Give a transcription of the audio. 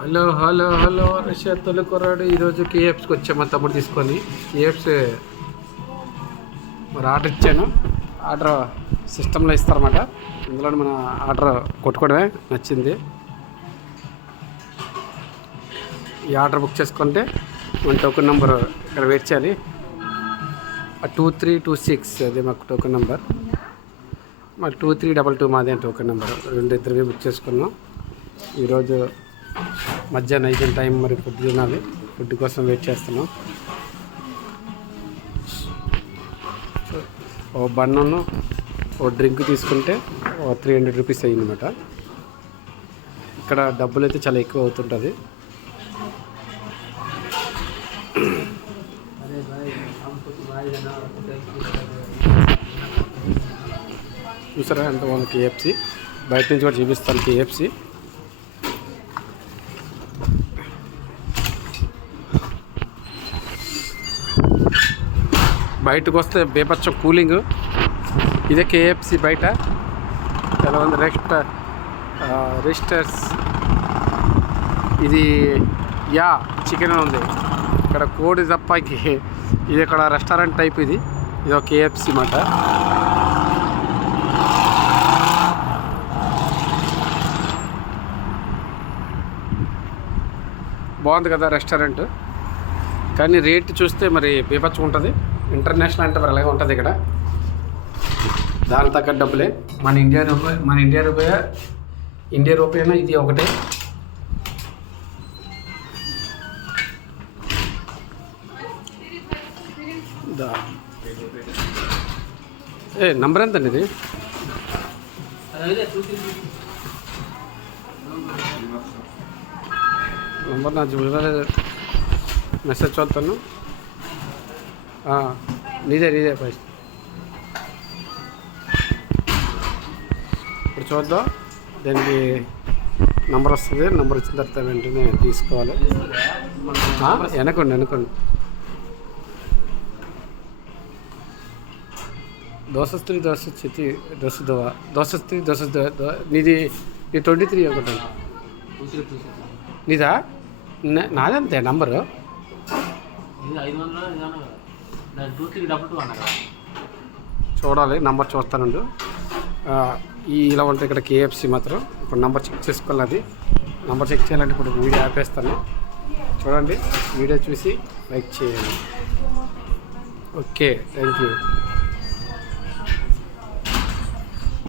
Hello hello hello Russia తొలి కుర్రాడు ఈరోజు కేఎఫ్స్కి వచ్చాము తమ్ముడు తీసుకొని కేఎఫ్స్ మరి ఆర్డర్ ఇచ్చాను. ఆర్డర్ సిస్టంలో ఇస్తారన్నమాట. ఇందులో మన ఆర్డర్ కొట్టుకోవడమే నచ్చింది. ఈ ఆర్డర్ బుక్ చేసుకుంటే మన టోకెన్ నెంబర్ ఇక్కడ వెయిట్ చేయాలి. 2326 అదే మాకు టోకెన్ నెంబర్. మరి 2322 మాదే టోకెన్ నెంబర్. ఇద్దరివి బుక్ చేసుకున్నాం. ఈరోజు మధ్యాహ్నం అయిపోయిన టైం, మరి ఫుడ్ తినాలి. ఫుడ్ కోసం వెయిట్ చేస్తున్నాం. ఓ బన్ను ఓ డ్రింక్ తీసుకుంటే 300 రూపీస్ అయ్యిందన్నమాట. ఇక్కడ డబ్బులు అయితే చాలా ఎక్కువ అవుతుంటుంది. చూసారా ఎంత బాగుంది కేఎఫ్సి. బయట నుంచి కూడా చూపిస్తాను కేఎఫ్సి. బయటకు వస్తే బేపచ్చం కూలింగ్. ఇదే కేఎఫ్సి బయట చాలా ఉంది. రెస్టర్స్ ఇది చికెన్ ఉంది. ఇక్కడ కోడి తప్ప ఇది ఇక్కడ రెస్టారెంట్ టైప్. ఇది ఒక కేఎఫ్సి మాట. బాగుంది కదా రెస్టారెంట్. కానీ రేట్ చూస్తే మరి బీభత్సం ఉంటుంది. ఇంటర్నేషనల్ అంటే మరి అలాగే ఉంటుంది. ఇక్కడ దాని తగ్గ డబ్బులే. మన ఇండియా రూపాయనా ఇది ఒకటే. నంబర్ ఎంత అండి ఇది? నంబర్ నా చూడలేదు. మెసేజ్ చూస్తాను. నీదే ఫస్ట్. ఇప్పుడు చూద్దాం. దానికి నంబర్ వస్తుంది. నంబర్ వచ్చిన తర్వాత వెంటనే తీసుకోవాలి. వెనకండి దోశ నీది 23 ఒకటి నీదా? నాదంతే నంబరు. చూడాలి. నంబర్ చూస్తానండు. ఇలా ఉంటుంది ఇక్కడ కేఎఫ్సి మాత్రం. ఇప్పుడు నంబర్ చెక్ చేసుకోవాలి. అది నంబర్ చెక్ చేయాలంటే ఇప్పుడు వీడియో ఆపేస్తాను. చూడండి, వీడియో చూసి లైక్ చేయండి. Okay, thank you.